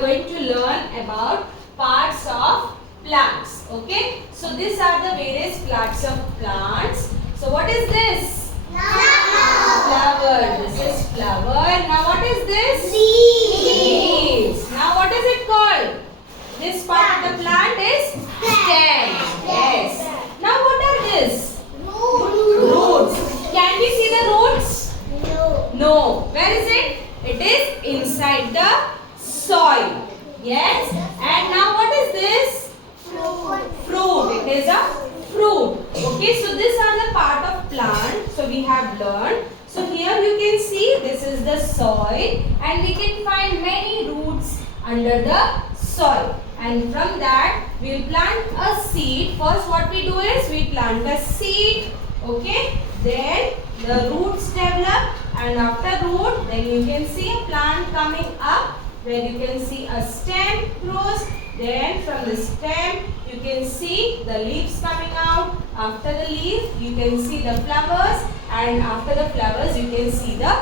going to learn about parts of plants. Okay, so these are the various parts of plants. So what is this? Flower. This is flower. Now what is this? Leaves. Now what is it called? This part of the plant is stem. Yes. Now what are this? Roots. Can we see the roots? No. Where is it? It is inside the soil. Yes. And now what is this? Fruit. It is a fruit. Okay. So these are the part of plant. So we have learned. So here you can see this is the soil and we can find many roots under the soil. And from that we will plant a seed. First what we do is we plant a seed. Okay. Then the roots develop, and after root then you can see a plant coming up. Then you can see a stem grows. Then from the stem you can see the leaves coming out. After the leaf you can see the flowers, and after the flowers you can see the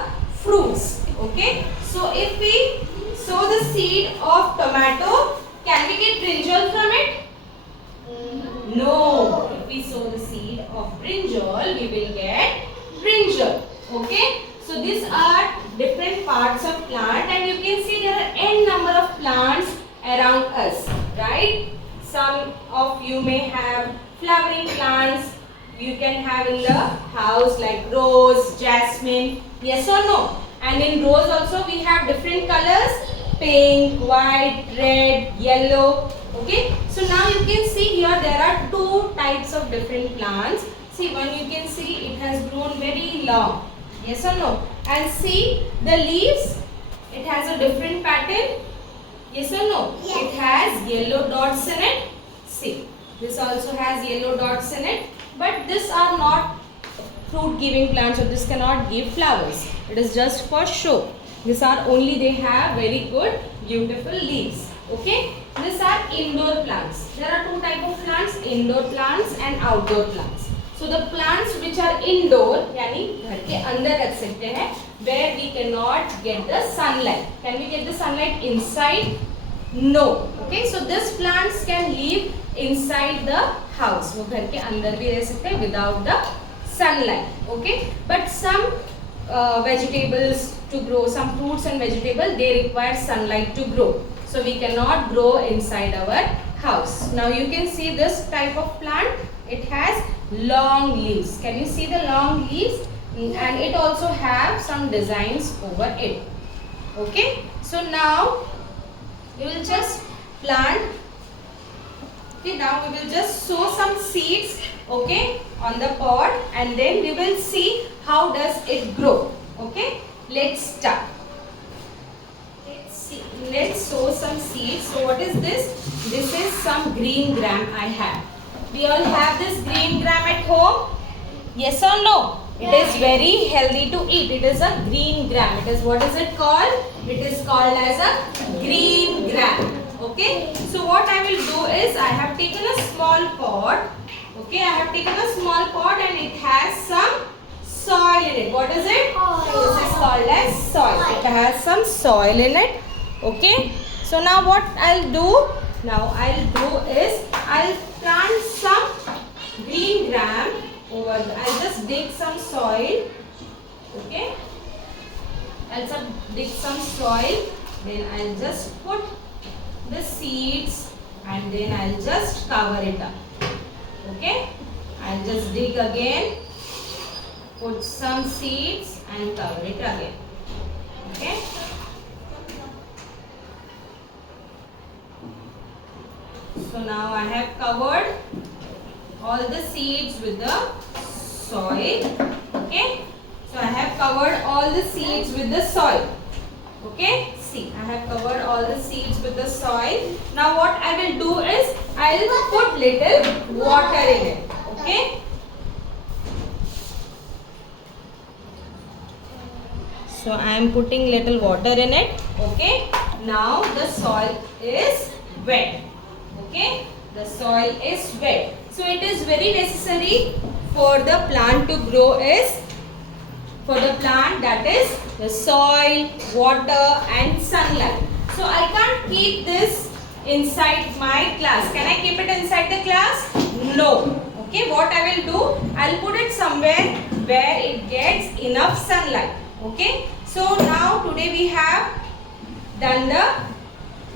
fruits. Okay. So if we sow the seed of tomato, can we get brinjal from it? No. If we sow the seed of brinjal, we will get brinjal. Okay. So these are different parts of plant, and you can see there are n number of plants around us, right? Some of you may have flowering plants. You can have in the house like rose, jasmine. Yes or no? And in rose also we have different colors: pink, white, red, yellow. Okay. So now you can see here there are two types of different plants. See, one you can see it has grown very long. Yes or no? And see the leaves, it has a different pattern. Yes or no? Yes. It has yellow dots in it. See, this also has yellow dots in it. But these are not fruit giving plants, or this cannot give flowers. It is just for show. These are only, they have very good beautiful leaves. Okay. These are indoor plants. There are two type of plants, indoor plants and outdoor plants. So the plants which are indoor, यानी घर के अंदर रख सकते हैं, where we cannot get the sunlight. Can we get the sunlight inside? No. Okay. So these plants can live inside the house. वो घर के अंदर भी रह सकते हैं without the sunlight. Okay. But some vegetables to grow, some fruits and vegetables, they require sunlight to grow. So we cannot grow inside our house. Now you can see this type of plant. It has long leaves. Can you see the long leaves? And it also have some designs over it. Okay. So now we will just plant. Okay. Now we will just sow some seeds. Okay, on the pot, and then we will see how does it grow. Okay. Let's start. Let's see. Let's sow some seeds. So what is this? This is some green gram I have. We all have this green gram at home? Yes or no? It is very healthy to eat. It is a green gram. It is, what is it called? It is called as a green gram. Okay. So what I will do is I have taken a small pot. Okay. I have taken a small pot and it has some soil in it. What is it? This is called as soil. It has some soil in it. Okay. So now what I'll do? Now I'll do is I'll plant some green gram over there. I'll just dig some soil. Okay. I'll just dig some soil. Then I'll just put the seeds and then I'll just cover it up. Okay. I'll just dig again. Put some seeds and cover it again. Okay. So now I have covered all the seeds with the soil. Okay. So I have covered all the seeds with the soil. Okay. See, I have covered all the seeds with the soil. Now what I will do is I will put little water in it. Okay. So I am putting little water in it. Okay. Now the soil is wet. Okay. The soil is wet. So it is very necessary for the plant to grow is, for the plant, that is the soil, water and sunlight. So I can't keep this inside my class. Can I keep it inside the class? No. Okay, what I will do, I'll put it somewhere where it gets enough sunlight. Okay, so now today we have done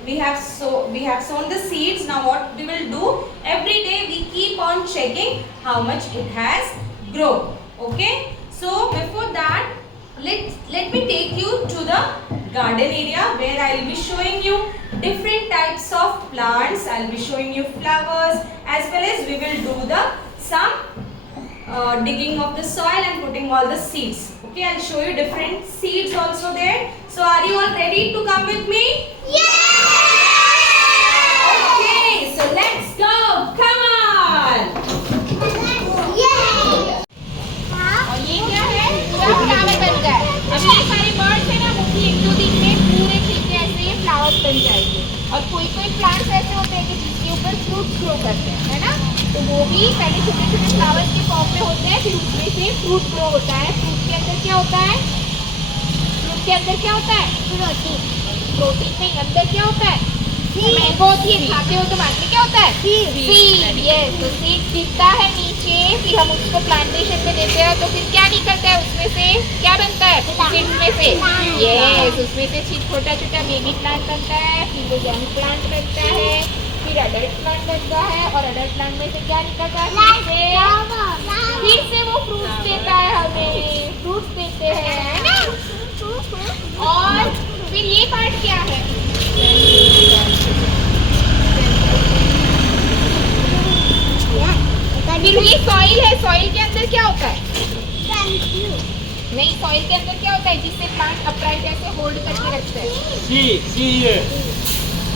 we have sown the seeds. Now what we will do, every day we keep on checking how much it has grown. Okay, so before that, let me take you to the garden area where I will be showing you different types of plants. I will be showing you flowers, as well as we will do some digging of the soil and putting all the seeds. Okay, I'll show you different seeds also there. So are you all ready to come with me? Yeah! Okay, so let's go. Come on. और ये क्या है? पूरा flower बन गया है। अब ये सारे बर्ड्स है ना, वो भी 1-2 दिन में पूरे खिलके ऐसे ये फ्लावर्स बन जाएंगे। और कोई प्लांट्स ऐसे होते हैं कि जिसके ऊपर फ्रूट ग्रो करते हैं, है ना? तो वो भी पहले छोटे-छोटे फ्लावर्स के फॉर्म में होते हैं, फिर उसमें से फ्रूट ग्रो होता है। फ्रूट के अंदर क्या होता है? फ्रूट के अंदर क्या होता है? प्रोटीन नहीं, अंदर क्या होता है? मैंगो होती है, खाते हो तो बाद में क्या होता है? सीड। यस, तो सीड गिरता है नीचे, फिर हम उसको प्लांटेशन में देते हैं, तो फिर क्या निकलता है उसमें से? क्या बनता है सीड्स में से? यस, उसमें से छोटा छोटा बेबी प्लांट बनता है, फिर वो यंग प्लांट बनता है, फिर अडल्ट प्लांट बनता है, और अडल्ट प्लांट में से क्या निकलता है? फिर से वो फ्रूट्स देता है, हमें फ्रूट्स देते हैं, है ना? और फिर ये पार्ट क्या है? फिर ये सॉइल है। सॉइल के अंदर क्या होता है? नहीं, सॉइल के अंदर क्या होता है जिससे प्लांट अपराइट ऐसे होल्ड करके रखते हैं?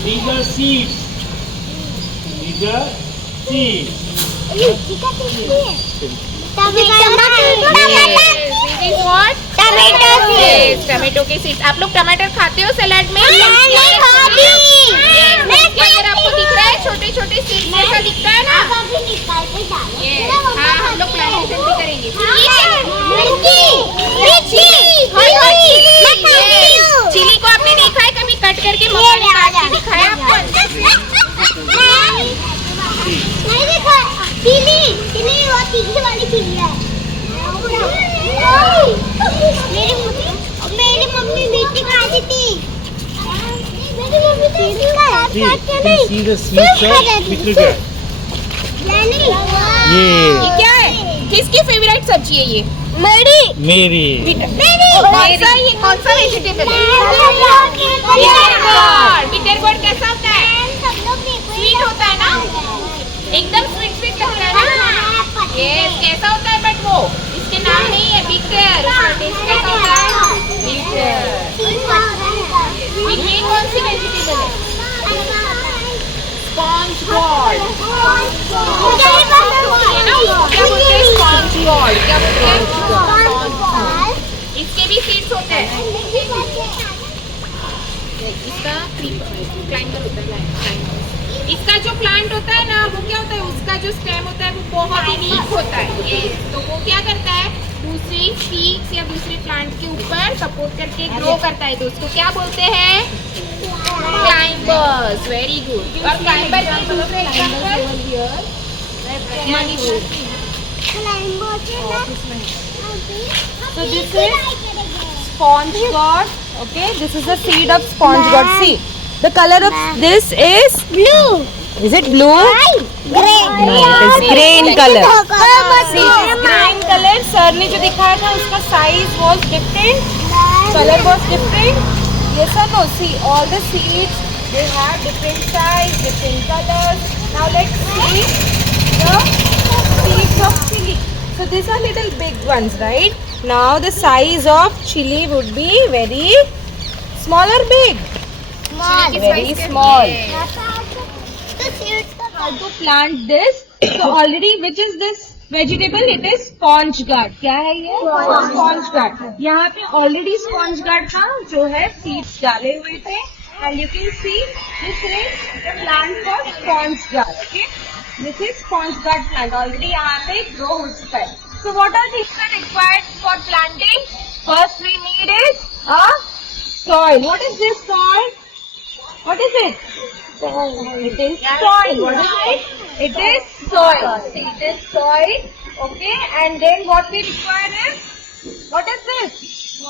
These are seeds. These are seeds. Tomato के सीड्स। आप लोग टमाटर खाते हो सलाद में? अगर आपको दिख रहा है छोटे छोटे सीड्स जैसा दिखता है ना, हाँ, हम लोग प्लांटेशन भी करेंगे। चिली को आपने देखा है कभी कट करके? मम्मा ने काट के दिखाया आपको? मेरी मम्मी मीठी खाती थी। See the seeds of pickled. ये क्या है? किसकी फेवरेट सब्जी है ये? मेरी। कौन सा वेजिटेबल है? बिटर गोर्ड कैसा होता है? स्वीट होता है ना, एकदम स्वीट स्वीट लगता है ना। ये कैसा होता है? बट वो इसके नाम नहीं है, बिटर। टेस्ट कैसा होता है? बिटर। ये कौन सी वेजिटेबल है? Sponge gourd. क्या बोलते हैं? Sponge gourd. क्या बोलते हैं? इसके भी सीड्स होते हैं। इसका क्लाइंबर होता है। इसका जो प्लांट होता है ना, वो क्या होता है? उसका जो स्टेम होता है वो बहुत ही वीक होता है। ये तो वो क्या करता है? दूसरी सीड्स या दूसरे प्लांट के ऊपर सपोर्ट करके ग्रो करता है। तो उसको क्या बोलते हैं? क्लाइंबर्स। Very good. और क्लाइंबर के दूसरे example? So this is sponge gourd. Okay, this is the seed of sponge gourd. See, the color of this is blue. Is it blue? Green. No, it is grey in color. See, it is grey in color. Sir ने जो दिखाया था उसका size was different, color was different. Yes or no? See, all the seeds they have different size, different colors. Now let's see the seeds of chili. So these are little big ones, right? Now the size of chili would be very small or big? Very small. How to plant this? So already, which is this vegetable? It is sponge gourd. क्या है ये? Sponge gourd. यहाँ पे already sponge gourd था जो है seeds डाले हुए थे. And you can see this is the plant for sponge gourd. Okay? This is sponge gourd plant. Already यहाँ पे grow हो चुका है. So what are the things required for planting? First we need is a soil. What is this soil? What is it? It is soil. What is it? It is soil. See, it is soil. Okay, and then what we require is, what is this?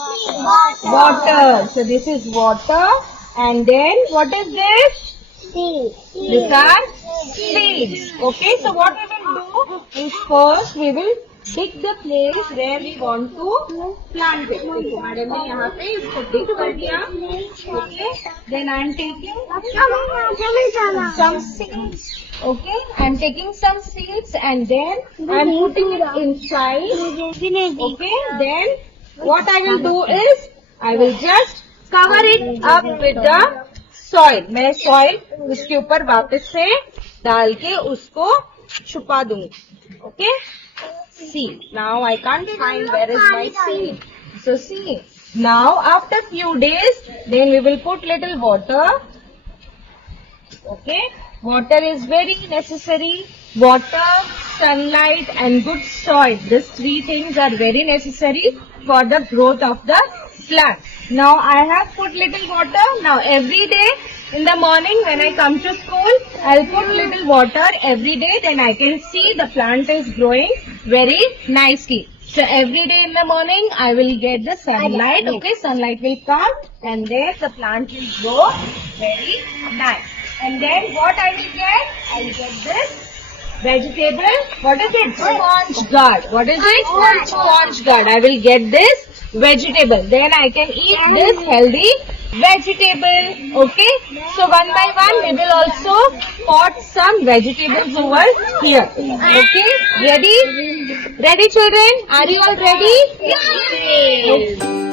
Water. So this is water, and then what is this? These are seeds. Okay, so what we will do is first we will pick the place where we want to plant it. देखो madam ने यहाँ पे इसको dig कर दिया. Okay, then I am taking some seeds. Okay, I am taking some seeds and then I am putting it inside. Okay, then what I will do is I will just cover it up with the soil. मैं soil उसके ऊपर वापस से डाल के उसको छुपा दूंगी. Okay. See, now I can't find where is my seed. So see, now after few days, then we will put little water. Okay, water is very necessary. Water, sunlight and good soil. These three things are very necessary for the growth of the plant. Now I have put little water. Now every day in the morning when I come to school, I'll put little water every day. Then I can see the plant is growing very nicely. So every day in the morning I will get the sunlight. Okay, sunlight will come and then the plant will grow very nice. And then what I will get? I will get this vegetable. What is it? Sponge gourd. What is it? Sponge gourd. I will get this vegetable. Then I can eat this healthy vegetable. Okay. So one by one we will also pot some vegetables over here. Okay. Ready? Ready children? Are you all ready? Yes. Okay.